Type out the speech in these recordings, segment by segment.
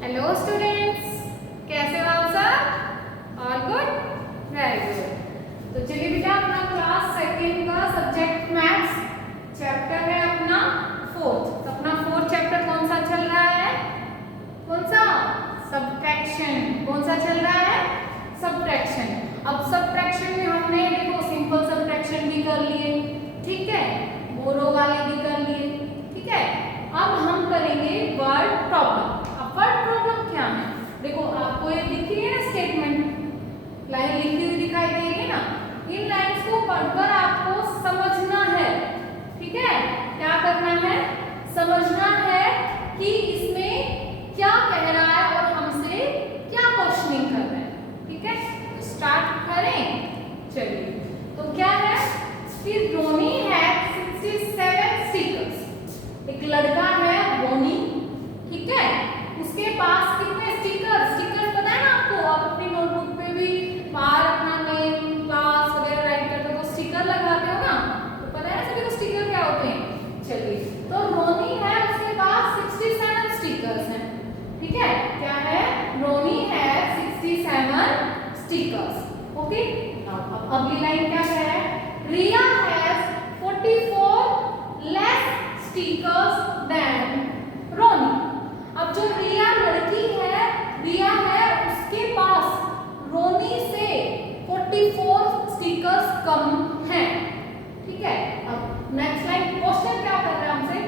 Hello students, कैसे हो आप सब? All good, very good. तो चलिए बेटा, अपना क्लास सेकेंड का सब्जेक्ट मैथ्स चैप्टर है अपना फोर्थ। तो अपना फोर्थ चैप्टर कौन सा चल रहा है? कौन सा? सब्ट्रैक्शन। कौन सा चल रहा है? सब्ट्रैक्शन। अब सब्ट्रैक्शन में हमने देखो सिंपल सब्ट्रैक्शन भी कर लिए, ठीक है, बोरो वाले भी कर लिए, ठीक है। अब हम करेंगे वर्ड प्रॉब्लम। वर्ड प्रॉब्लम क्या है? देखो आपको ये दिख रही है ना स्टेटमेंट, लाइन लिखी हुई दिखाई दे रही है ना। इन लाइंस को पढ़कर आपको समझना है, ठीक है। क्या करना है? समझना है कि इसमें क्या कह रहा है और हमसे क्या क्वेश्चनिंग कर रहा है, ठीक है। तो स्टार्ट करें, चलिए। तो क्या है कि रोनी है 67 स्टिकर्स। एक लड़का है रोनी, ठीक है, उसके पास कितने स्टिकर्स पता है ना आपको? आप अपनी नोटबुक पे भी बाहर अपना नेम, क्लास वगैरह राइट करते हो तो स्टिकर लगाते हो ना, तो पता है ना सभी को स्टिकर क्या होते हैं। चलिए, तो रोनी है, उसके पास 67 स्टिकर्स हैं, ठीक है। क्या है? रोनी है 67 स्टिकर्स, ओके। अब अगली लाइन क्या है? रिया हैज 44 लेस स्टिकर्स देन रोनी। अब जो रिया लड़की है, रिया है, उसके पास रोनी से 44 स्टिकर्स कम हैं, ठीक है। अब नेक्स्ट लाइन क्वेश्चन क्या कर रहा है हमसे?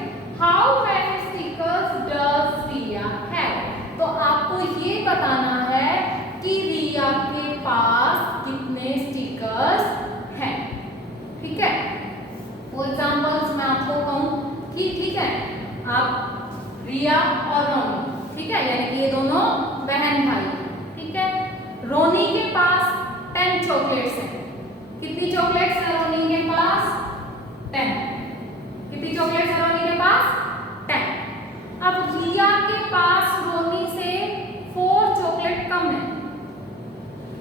How many stickers does Riya have? तो आपको ये बताना है कि रिया के पास कितने स्टिकर्स हैं, ठीक है। फॉर एग्जांपल्स मैं आपको कहूं कि ठीक है, आप रिया और रोनी, ठीक है, यानी कि ये दोनों बहन भाई, ठीक है। रोनी के पास 10 चॉकलेट्स हैं। कितनी चॉकलेट्स है रोनी के पास? 10। कितनी चॉकलेट्स है रोनी के पास? 10। अब रिया के पास रोनी से 4 चॉकलेट कम है।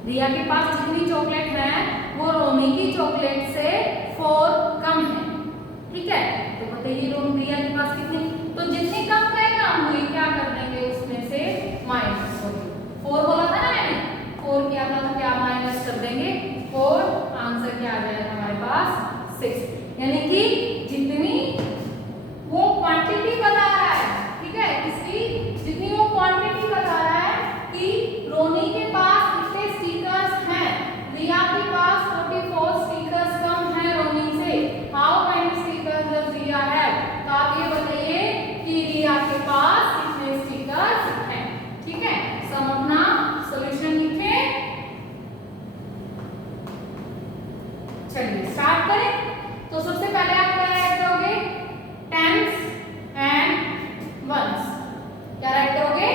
रिया के पास जितनी चॉकलेट है वो रोनी की चॉकलेट से 4 कम है, ठीक है। तो बताइए रिया के पास कितनी? तो जितनी कम रहेगा हम ये क्या कर देंगे, उसमें से माइनस कर देंगे। 4 बोला था ना मैंने, 4 किया था तो क्या माइनस कर देंगे 4। आंसर क्या आ जाएगा हमारे पास? 6। यानी कि जितनी वो क्वांटिटी बता रहा है, ठीक है, इसकी जितनी वो क्वांटिटी बता रहा है कि रोनी के पास कितने स्टिकर्स हैं, रिया के पास 44 स्टिकर्स कम है रोनी से। How many stickers does Riya have? तो आप ये बताइए कि रिया के पास कितने स्टिकर्स हैं, ठीक है। सम अपना सॉल्यूशन लिखें, चलिए स्टार्ट करें। तो सबसे पहले आप क्या राइट करोगे? Tens and ones. क्या राइट करोगे?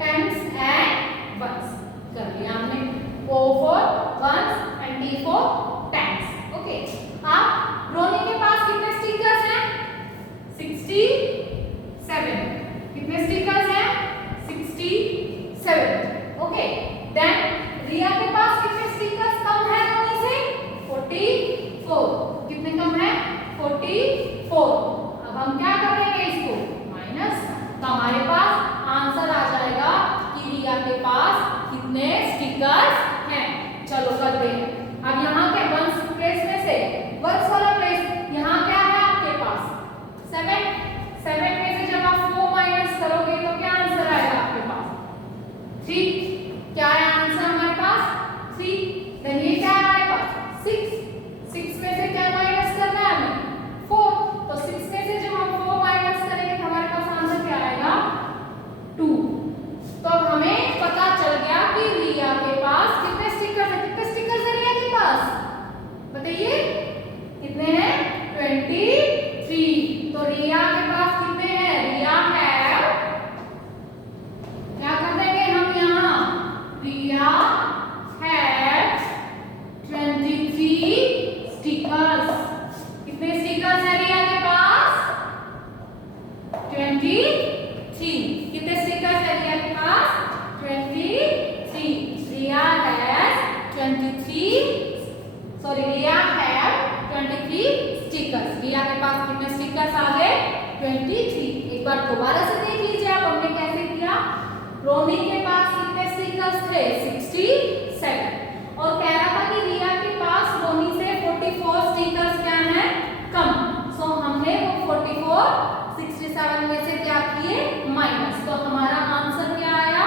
Tens and ones. कर लिया आपने। O for ones and T for tens, okay. आप रोनी के पास कितने स्टिकर्स हैं? 67। कितने स्टिकर्स हैं? 67, ओके। देन रिया के पास कितने स्टिकर्स कम है रोनी से? 44। कितने कम है? 44। अब हम क्या करेंगे इसको? माइनस। तो हमारे पास आंसर आ जाएगा कि रिया के पास कितने स्टिकर्स हैं। चलो करते हैं। अब यहाँ के वंस प्लेस में से वंस वाला प्लेस यहाँ क्या है आपके पास? 7 में से जब आप 4 माइनस करोगे तो क्या आंसर आएगा आपके पास? 3। क्या है आंसर हमारे पास? 3। देन ये क्या है हमारे पास? 6 में से क्या माइनस करना है हमें? 4। तो 6 में से जब हम 4 माइनस करेंगे तो हमारे पास आंसर क्या आएगा? 2। तो अब हमें पता चल गया कि रिया के पास कितने स्टिकर्स हैं। कितने स्टिकर्स हैं रिया के पास? बताइए कितने हैं? 23। तो रिया के पास कितने हैं? रिया है, क्या कर देंगे हम यहाँ? रिया है 23 स्टिकर्स। कितने स्टिकर्स हैं रिया के पास? 23। कितने स्टिकर्स हैं रिया के पास? 23। Riya has 23, sorry Riya have 23 stickers. Riya के पास कितने स्टिकर्स आ गए? 23। एक बार दोबारा से देख लीजिए आप हमने कैसे किया। रोनी के पास कितने स्टिकर्स थे? 67। और कह रहा था कि रिया के पास रोनी से 44 स्टिकर्स क्या हैं? कम। सो हमने वो 44 67 में से क्या किए? माइनस। तो हमारा आंसर क्या आया?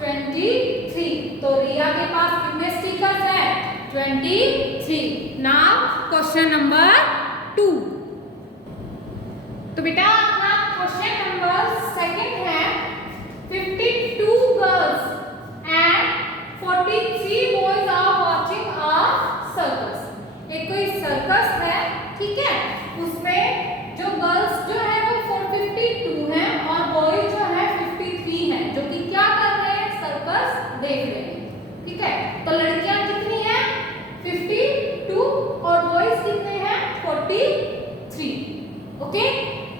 23। तो रिया के पास कितने स्टिकर्स हैं? 23। Now question number 2। तो बेटा अपना क्वेश्चन नंबर 2 है 52 girls and 43 boys are watching a circus. एक कोई सर्कस है, ठीक है, उसमें जो गर्ल्स जो है वो 452 हैं और बॉयज जो है 53 हैं, जो कि क्या कर रहे हैं? सर्कस देख रहे हैं, ठीक है। तो लड़कियां कितनी हैं? 52 और बॉयज कितने हैं? 43। ओके,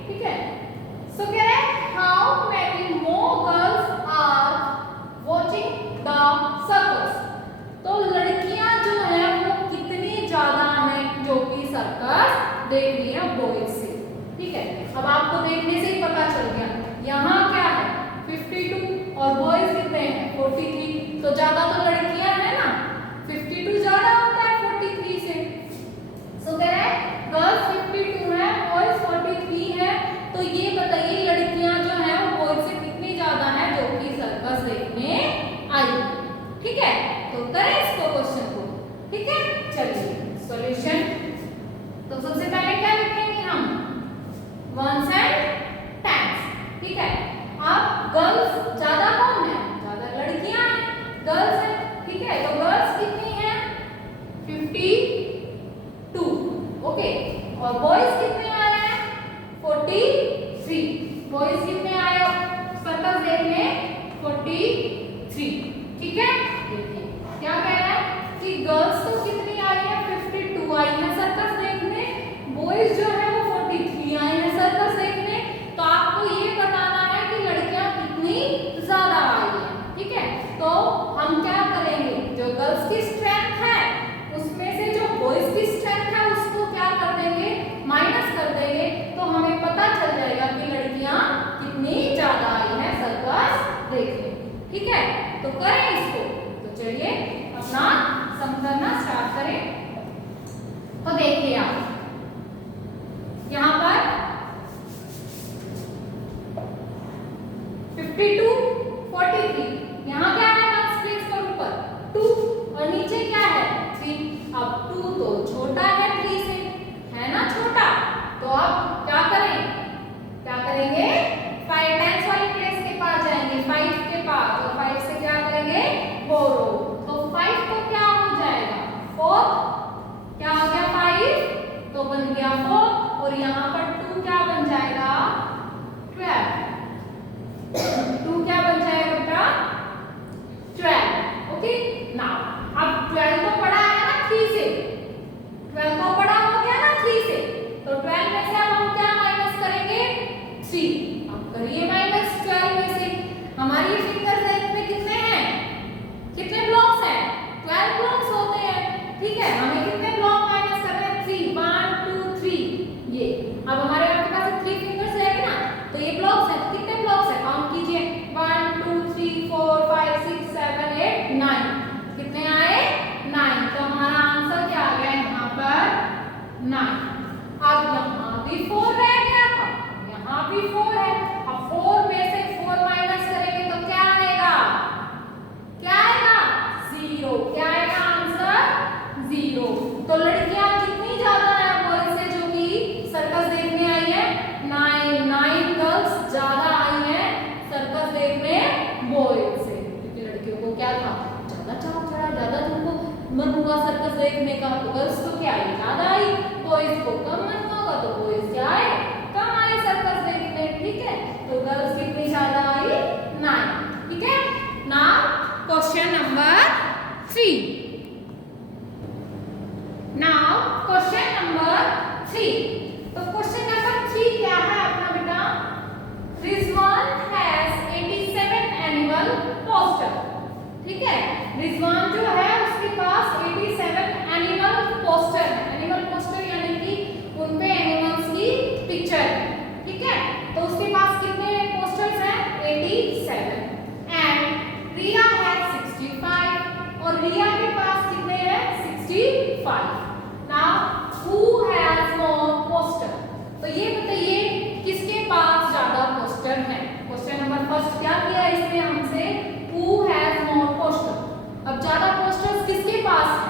ठीक है। सो कह रहे हैं how many more girls are watching the circus. तो लड़कियां जो है वो कितनी ज्यादा हैं जो कि सर्कस देख रही है बॉयज से, ठीक है। अब आपको देखने से ही पता चल गया यहाँ क्या है? 52 और बॉयज कितने हैं? 43। तो ज्यादा तो लड़कियां हैं ना, 52 ज्यादा होता है 43 से। सो कह रहे हैं गर्ल्स 52 है, बॉयज 43 है। तो ये बताइए लड़कियां जो है वो बॉयज से कितनी ज्यादा है जो कि सर्कस देखने आई, ठीक है। तो करें इसको क्वेश्चन को, ठीक है। चलिए सॉल्यूशन। तो सबसे पहले क्या लिखेंगे हम? वंस एंड टेंस, ठीक है। अब गर्ल्स ज्यादा कौन है? ज्यादा लड़कियां हैं, गर्ल्स हैं, ठीक है। तो गर्ल्स कितनी है? 52, ओके। और बॉयज कितने आ रहे हैं? 43। बॉयज कितने आए सर्कस देखने? 43, ठीक है। देखिए क्या कह रहा है कि गर्ल्स तो कितनी आई है? 52 आई है सर्कस देखने, बॉयज जो है वो 43 आए हैं सर्कस देखने। तो आपको ये बताना है कि लड़कियां कितनी ज्यादा आई है, ठीक है। तो हम क्या करेंगे? जो गर्ल्स की स्ट्रेंथ है उसमें से जो बॉयज की स्ट्रेंथ है उसको क्या कर देंगे? माइनस कर देंगे। तो हमें पता चल जाएगा कि लड़कियां कितनी ज्यादा आई है सर्कस देखने, ठीक है। तो करें इसको। तो चलिए अपना सम करना स्टार्ट करें। तो देखिए आप यहाँ पर 52 43, यहाँ क्या है? स्पेस पर ऊपर 2 और नीचे क्या है? 3। अब 2 तो छोटा है 3 से, है ना छोटा। तो अब क्या करें? क्या करेंगे? 5 टेंस वाली प्लेस के पास जाएंगे, 5 के पास, और 5 से क्या करेंगे? बोरो। तो 5 को क्या हो जाएगा? 4। क्या हो गया? 5 तो बन गया 4 और यहाँ पर 2 क्या बन जाएगा? 12। 2 क्या बन जाएगा बेटा? 12, ओके। नाउ अब 12 को पढ़ा है ना 3 से, 12 को पढ़ा हो गया ना 3 से। तो 12 में से अब हम क्या माइनस करेंगे? 3। अब करिए माइनस 12 में से। हमारी फिंगर सेट में कितने हैं? कितने ब्लॉक्स हैं? 12 ब्लॉक्स होते हैं, ठीक है। हमें कितने ब्लॉक माइनस करने हैं? 3, 1 2 3। ये अब हमारे आपके पास 3 फिंगर्स रहेंगे ना, तो ये ब्लॉक्स हैं। कितने ब्लॉक्स हैं? काउंट कीजिए। 1 2 3 4 5 6 7 8 9। कितने आए? 9। तो हमारा आंसर क्या आ गया यहाँ पर? 9। अब यहाँ भी 4 रह गया था, यहाँ भी 4 है। अब 4 में से 4 माइनस करेंगे तो क्या आएगा? क्या आएगा? 0। क्या आएगा आंसर? 0। तो लड़कियां कितनी ज्यादा है बॉयज से जो कि सर्कस देखने आई है? 9 गर्ल्स ज्यादा आई है सर्कस देखने बॉयज से, क्योंकि लड़कियों को क्या था? ज्यादा चाव चढ़ा, ज्यादा तुमको मन हुआ सर्कस देखने का। तो गर्ल्स को क्या आई? ज्यादा आई। बॉयज को कम मन होगा तो बॉयज क्या आए? कम आए सर्कस देखने, ठीक है। तो गर्ल्स कितनी ज्यादा आई? 9, ठीक है। Now question number 3। Now question number 3। तो क्वेश्चन नंबर 3 क्या है अपना बेटा? रिजवान हैज 87 एनुअल पोस्टर, ठीक है। रिजवान जो है उसके पास 87 एनुअल पास है?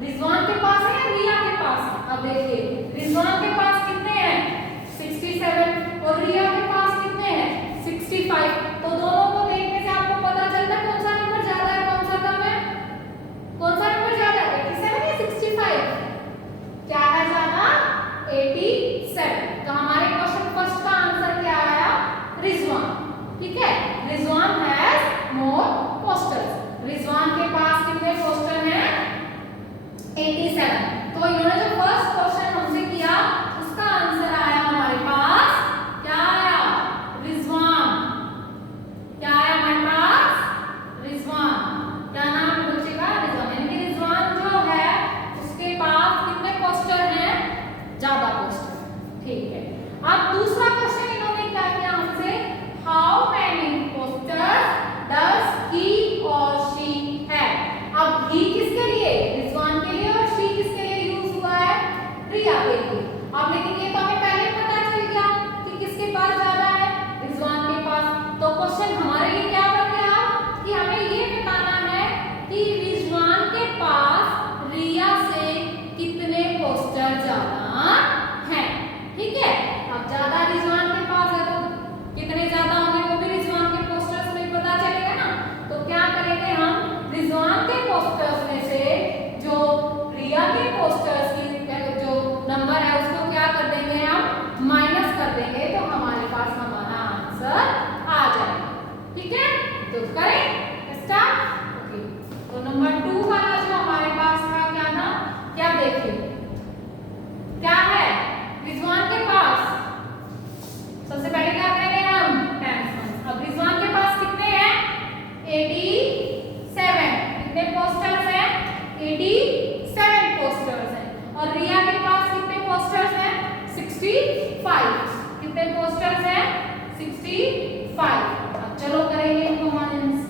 रिजवान के पास है या रिया के पास है? अब देखिए रिजवान के पास कितने हैं? 67 और रिया के पास कितने हैं? 65। तो दोनों को देखने से आपको पता चलता है कौन सा नंबर ज्यादा है कौन सा कम है? कौन सा नंबर ज्यादा है? 87 या 65? क्या है ज्यादा? 87। तो हमारे क्वेश्चन फर्स्ट का आंसर क्या आया? रिजवान। ठीक है, Rizwan has more posters. Rizwan के पास कितने पोस्टर हैं? 87। तो इन्होंने जो फर्स्ट क्वेश्चन हमसे किया उसका आंसर आया हमारे पास क्या आया? रिजवान। क्या आया हमारे पास? रिजवान। क्या नाम है बच्चे का? रिजवान। यानी कि रिजवान जो है उसके पास कितने पोस्टर हैं? ज्यादा पोस्टर। ठीक है, अब दूसरा क्वेश्चन इन्होंने क्या किया हमसे? How many posters does he और शी हैव। अब ही किसके लिए? रिजवान के लिए। और शी किसके लिए यूज हुआ है? रिया के लिए। अब लेकिन ये तो हमें पहले ही पता चल गया कि किसके पास ज्यादा है? रिजवान के पास। तो क्वेश्चन हमारे लिए क्या बन गया कि हमें ये बताना है कि रिजवान के पास रिया से कितने पोस्टर ज्यादा हैं। ठीक है, अब ज्यादा रिजवान के पास है तो कितने ज्यादा होंगे वो भी रिजवान के पोस्टर्स में पता चलेगा ना। तो क्या करेंगे हम? रिजवान के पोस्टर्स में से जो रिया के पोस्टर्स की जो नंबर है उसको क्या कर देंगे? हम माइनस कर देंगे तो हमारे पास हमारा आंसर आ जाएगा। ठीक है, तो करें स्टार्ट। ओके, तो नंबर 2 वाला जो हमारे पास था क्या था? क्या देखिए क्या है रिजवान के पास? सबसे पहले क्या करेंगे हम? टेंस। अब रिजवान के पास कितने हैं? 87। कितने पोस्टर्स हैं? 87 पोस्टर्स हैं। और रिया के पास कितने पोस्टर्स हैं? 65। कितने पोस्टर्स हैं? 65। अब चलो करेंगे इनको माइनस।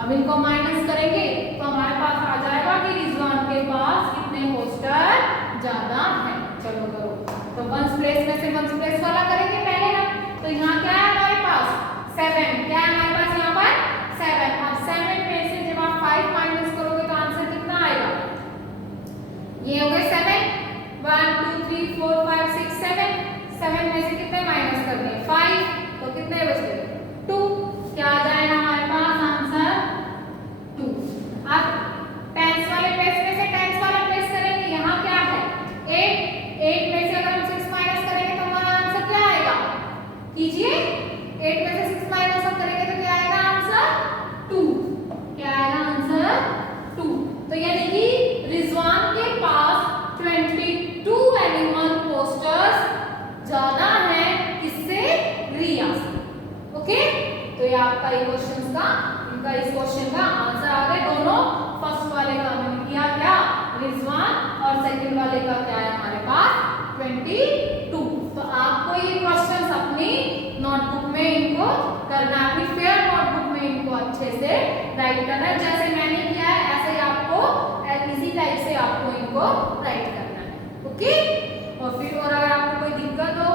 अब इनको माइनस करेंगे तो हमारे पास आ जाएगा कि रिजवान के पास कितने पोस्टर ज्यादा हैं। चलो करो। तो वंस प्लेस में से वंस प्लेस वाला करेंगे पहले हम। तो यहाँ क्या है हमारे पास? 7। क्या है हमारे पास यहाँ पर? 7। अब 7 में से जब आप 5 माइनस करोगे तो आंसर कितना आएगा? ये हो गए 7। 1 2 3 4 5 6 7। 7 में से कितने माइनस करने हैं? 5। तो कितने बचे? 2। क्या आ जाएगा हमारे पास आंसर? 2। अब टेंस वाले प्लेस में से टेंस वाला प्लेस करेंगे। यहाँ क्या है? 8। 8 में से अगर हम 6 माइनस करेंगे तो हमारा आंसर क्या आएगा? कीजिए, 8 में से 6 माइनस हम करेंगे तो क्या आएगा आंसर? 2। क्या आएगा आंसर? 2। तो यानी कि रिजवान के पास 22 एनिमल पोस्टर्स ज्यादा है किससे? रिया से। ओके, तो ये आपका ये क्वेश्चन का इनका इस क्वेश्चन का आंसर आ गए दोनों। फर्स्ट वाले का हमने किया क्या? रिजवान। और सेकंड वाले का क्या है हमारे पास? 22। तो आपको ये क्वेश्चंस अपनी नोटबुक में इनको करना है, अपनी फेयर नोटबुक में इनको अच्छे से राइट करना है। जैसे मैंने किया है ऐसे ही आपको इसी टाइप से आपको इनको राइट करना है। ओके, और फिर और अगर आपको कोई दिक्कत हो